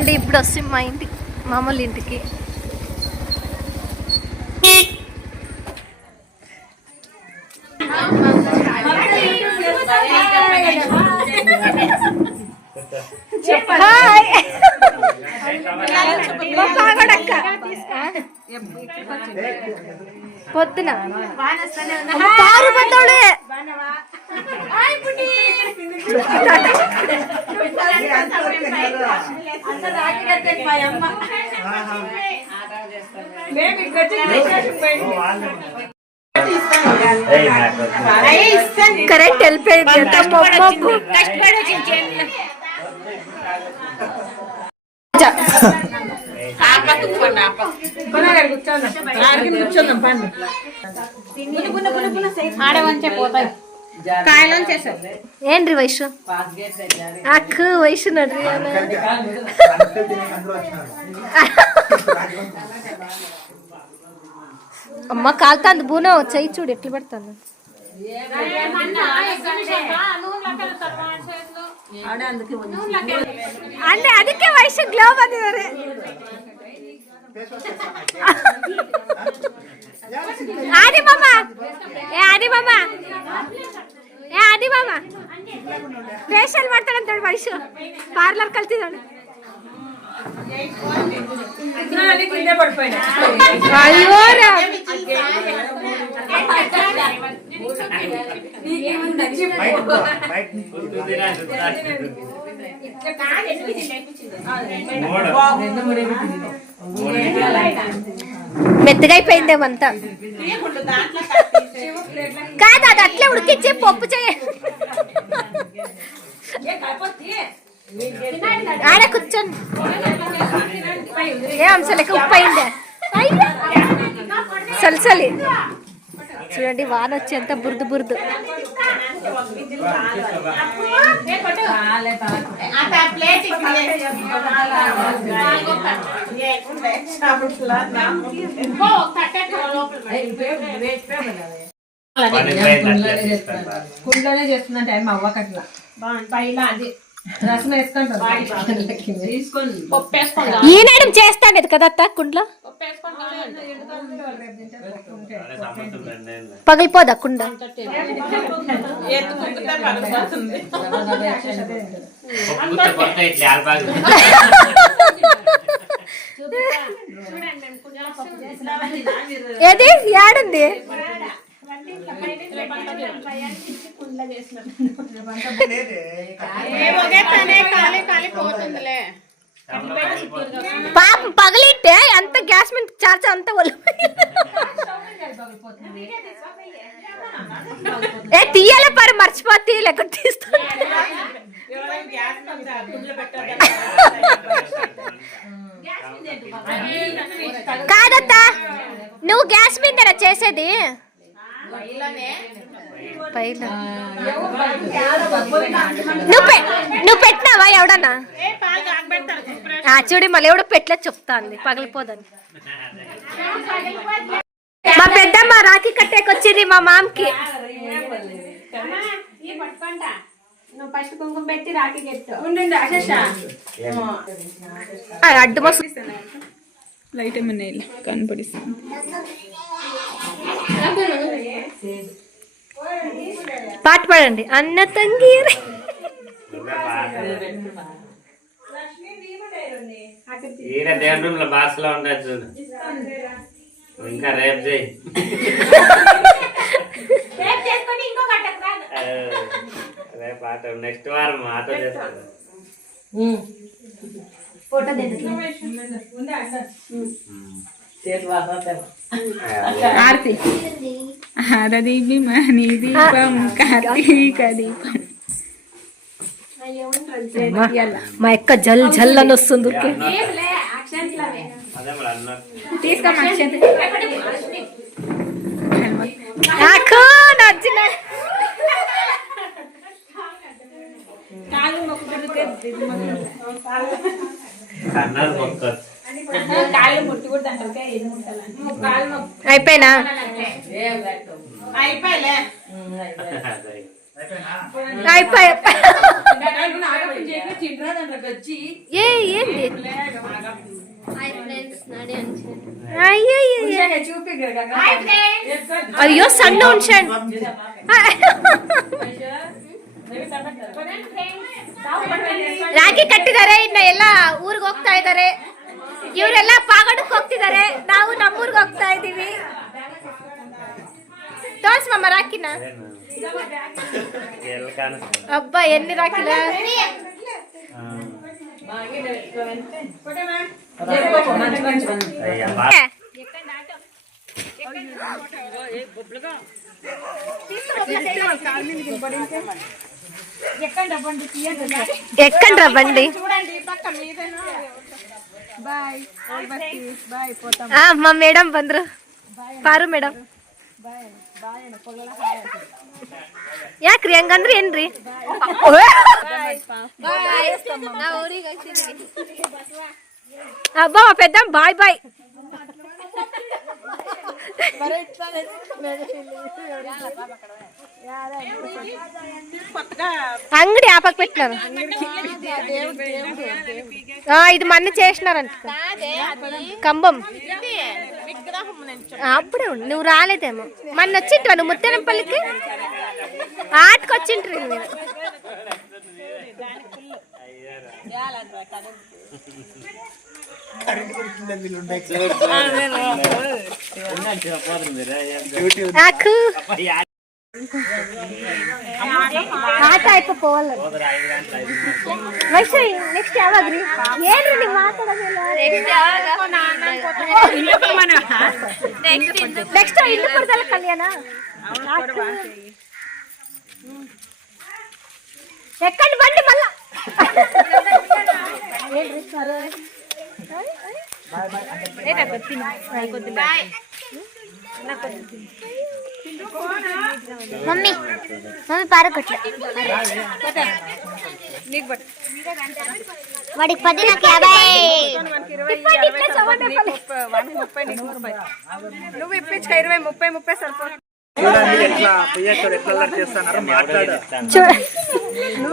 ఇదిగోండి ఇప్పుడు వస్తాం మా ఇంటికి, మామూలు ఇంటికి. పొద్దున పారు పెద్దోడే కరెక్ట్ వెళ్ళిపోయింది. ಏನ್ರಿ ವಯಸ್ಸು ಅಕ್ಕ ವಯಸ್ಸು ನೋಡ್ರಿ అమ్మ కాలుతాంది బూనో చెయ్యి చూడు ఎట్లా పెడతాను అంటే ಅದಕ್ಕೆ ವಯಸ್ಸು ಗ್ಲೋ ಬಂದಿದ್ದಾರೆ ಆದಿ ಮಾಮ ಆದಿ ಮಾಮ ಫೇಶಿಯಲ್ ಮಾಡ್ತಾಳಂತ ವಯಸ್ಸು ಪಾರ್ಲರ್ ಕಲ್ತಿದ್ದಾಳೆ ಅಯ್ಯೋ మెత్తగైపోయిందేమంతా కాదు అది అట్లే ఉడికించి పప్పు చేయ ఆడ కూర్చోండి ఏ అంశలకి ఉప్పు అయిందే సలిసలి చూడండి వాన వచ్చి ఎంత బురద బురద కుండలోనే చేస్తుందంటే అమ్మ అవ్వకట్లా రసం ఈనాడు చేస్తాను కదా అత్త కుండ్లో పగిలిపోదా కుండ ఏది ఏడుంది పాప పగిలింటే అంత గ్యాస్ మీద చార్చ అంత ఏ తీయాల పరి మర్చిపోతే లేకపోతే తీస్తా కాదత్తా నువ్వు గ్యాస్ మీద చేసేది నువ్వు పెట్టినావా ఎవడన్నా చూడి మళ్ళీ ఎవడో పెట్టలేదు చెప్తాంది పగిలిపోదని మా పెద్దమ్మ రాఖీ కట్టేకొచ్చింది మా మామకి అడ్డు మస్తు లైట్ ఏమన్నా కనపడిస్తుంది పాట పాడండి అన్న తంగి బాస్లో ఉండొచ్చు ఇంకా రేపు చేయి రేపు ఆటో నెక్స్ట్ వారం ఆటో చేస్తాను ఆర్తి ఆరదీపం నీ దీపం కార్తీక దీపం మా యొక్క జల్ జల్ అని వస్తుంది నచ్చిన అయిపోయినా అయిపోయి ఏంది ಅಯ್ಯೋ ಸಣ್ಣ ಹುಣ್ಸೆಹಣ್ಣು ರಾಖಿ ಕಟ್ಟಿದ್ದಾರೆ. ಇನ್ನ ಎಲ್ಲ ಊರಿಗೆ ಹೋಗ್ತಾ ಇದ್ದಾರೆ. ಇವರೆಲ್ಲ ಪಾಗಡಕ್ಕೆ ಹೋಗ್ತಿದ್ದಾರೆ. ನಾವು ನಮ್ಮೂರ್ಗೆ ಹೋಗ್ತಾ ಇದೀವಿ. ತೋರ್ಸ್ಮಮ್ಮ ರಾಖಿನ. ಅಬ್ಬ ಎಣ್ಣೆ ರಾಖಿಲ ఎక్కండ్రా బండి. మా మేడం ಬಂದ್ರು. ಪಾರು ಮೇಡಮ್ ಯಾಕ್ರಿ ಹಂಗಂದ್ರಿ ಏನ್ರಿ? అబ్బా పెద్ద బాయ్ బాయ్. అంగడి ఆపక పెట్టినారు. ఇది మొన్న చేసినారంట కంబం. అప్పుడే నువ్వు రాలేదేమో. మొన్న వచ్చింటివా నువ్వు ముత్తేనంపల్లికి? ఆటకు వచ్చింట్రీ మీరు. ಆಟ అయిపోవాలి. ನೆಕ್ಸ್ಟ್ ಯಾವಾಗ್ರಿ? ಏನ್ರಿ ನೀವು ಮಾತಾಡೋದಿಲ್ಲ? ನೆಕ್ಸ್ಟ್ ಇನ್ನು ಕೊಡ್ದಲ್ಲ ಕಲ್ಯಾಣ. ఎక్కండి బండి మళ్ళా. మమ్మీ మమ్మీ పారకొట్ల వాడికి 10 నాకు 50. నువ్వు ఇప్పించుక 20 30 సరిపోతుంది.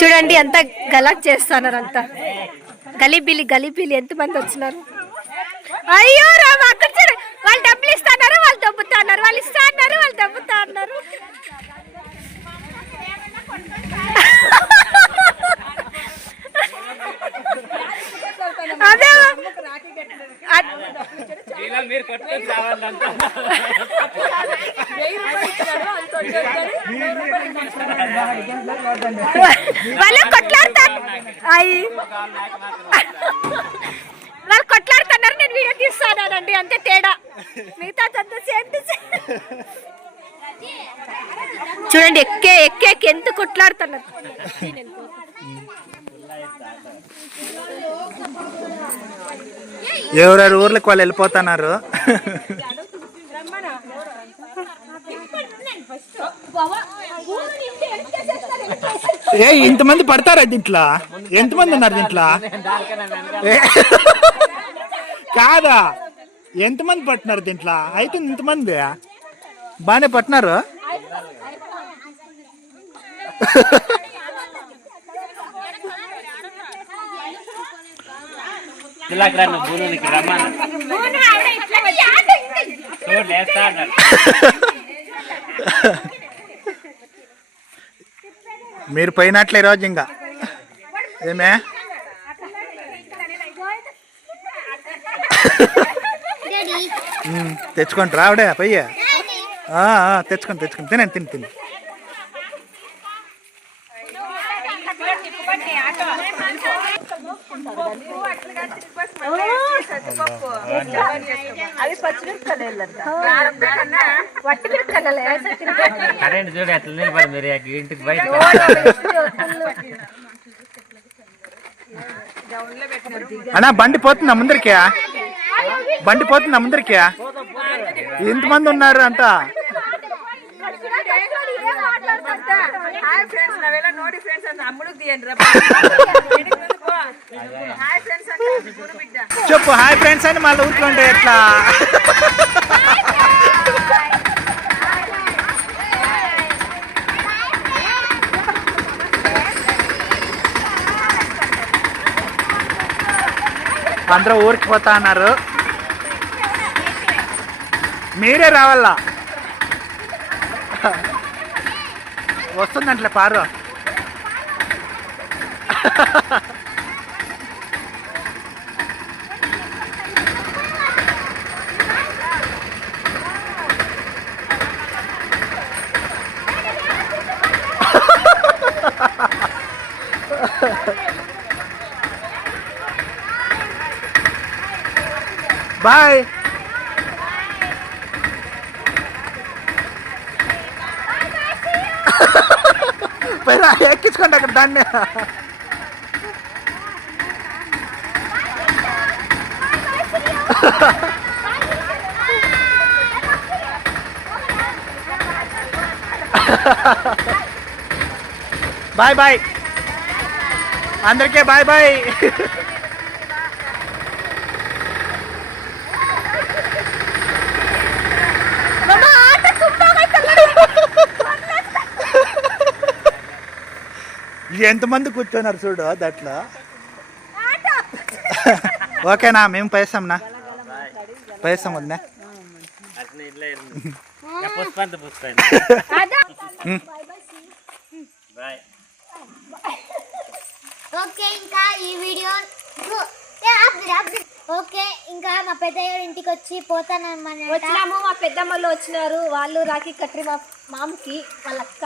చూడండి ఎంత గలాట్ చేస్తున్నారు. అంత గలీబిలి గలీబిలి ఎంతమంది వచ్చినారు. అయ్యో రామ అక్కడ చూడు. వాళ్ళు డబ్బులు ఇస్తున్నారు, వాళ్ళు దొబ్బుతా అన్నారు. వాళ్ళు ఇస్తా అన్నారు, వాళ్ళు దొబ్బుతా అన్నారు. అదే వాళ్ళు కొట్లాడతారు. వాళ్ళు కొట్లాడుతున్నారు, నేను వీడియో తీస్తానండి. అంతే తేడా. మిగతా చూడండి ఎక్కే ఎంత కొట్లాడుతున్నారు. ఎవరెవరు ఊర్లకు వాళ్ళు వెళ్ళిపోతున్నారు. ఇంతమంది పడతారా దీంట్లో? ఎంతమంది ఉన్నారు దీంట్లో? కాదా, ఎంతమంది పట్టినారు దీంట్లో? అయితే ఇంతమంది బాగానే పట్టినారు. మీరు పోయినట్లే రోజు ఇంకా ఏమే తెచ్చుకోండి రావడే పయ్య. తెచ్చుకొని తిని. కరెంట్ చూడు ఎట్లా నిలబడి మీరు ఇంటికి బయట. అన్నా బండి పోతుందా ముందరికి? ఎంతమంది ఉన్నారు అంతా? చెప్పు హాయ్ ఫ్రెండ్స్ అని మళ్ళీ ఊరుకుంటే ఎట్లా? అందరూ ఊరికి పోతా అన్నారు. మీరే రావాలా. వస్తుందంటలే పారు. బాయ్. పైన ఎక్కించుకోండి అక్కడ దాన్ని. బాయ్ బాయ్ అందరికీ బాయ్ బాయ్. ఎంతమంది కూర్చున్నారు చూడు దాంట్లో. ఓకేనా, మేము పైసాంనా, పైసాం వద్దా. అట్లా ఇట్లా పుష్పంత పుష్ప బాయ్. ఓకే ఇంకా ఈ వీడియో ఓకే ఇంకా మా పెద్దయ్య ఇంటికి వచ్చి పోతానన్నమాట. వచ్చినాము, మా పెద్దమ్మలు వచ్చినారు. వాళ్ళు రాఖీ కట్టి మా మామకి వాళ్ళ అక్క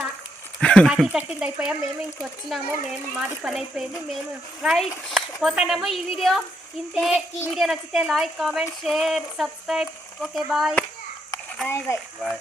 రాఖీ కట్టింది అయిపోయాం. మేము ఇంక వచ్చినాము, మేము మాది పని అయిపోయింది, మేము రైట్ పోతానేమో. ఈ వీడియో ఇంతే. వీడియో నచ్చితే like, comment, share, subscribe. Okay bye bye bye bye.